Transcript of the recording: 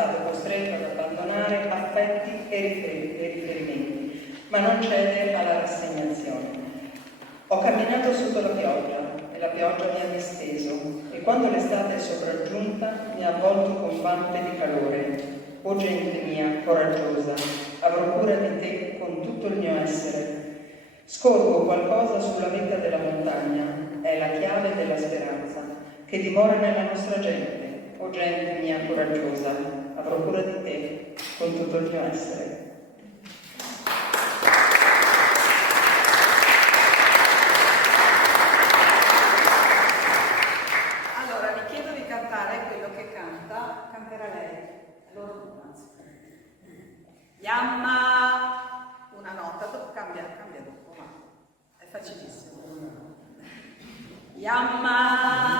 stato costretto ad abbandonare affetti e riferimenti, ma non cede alla rassegnazione. Ho camminato sotto la pioggia e la pioggia mi ha disteso, e quando l'estate è sopraggiunta mi ha avvolto con vampe di calore. O gente mia, coraggiosa, avrò cura di te con tutto il mio essere. Scorgo qualcosa sulla vetta della montagna, è la chiave della speranza, che dimora nella nostra gente. O gente mia, coraggiosa, avrò cura di te con tutto il mio essere. Yamma, una nota, dopo cambia dopo, ma è facilissimo. Yamma.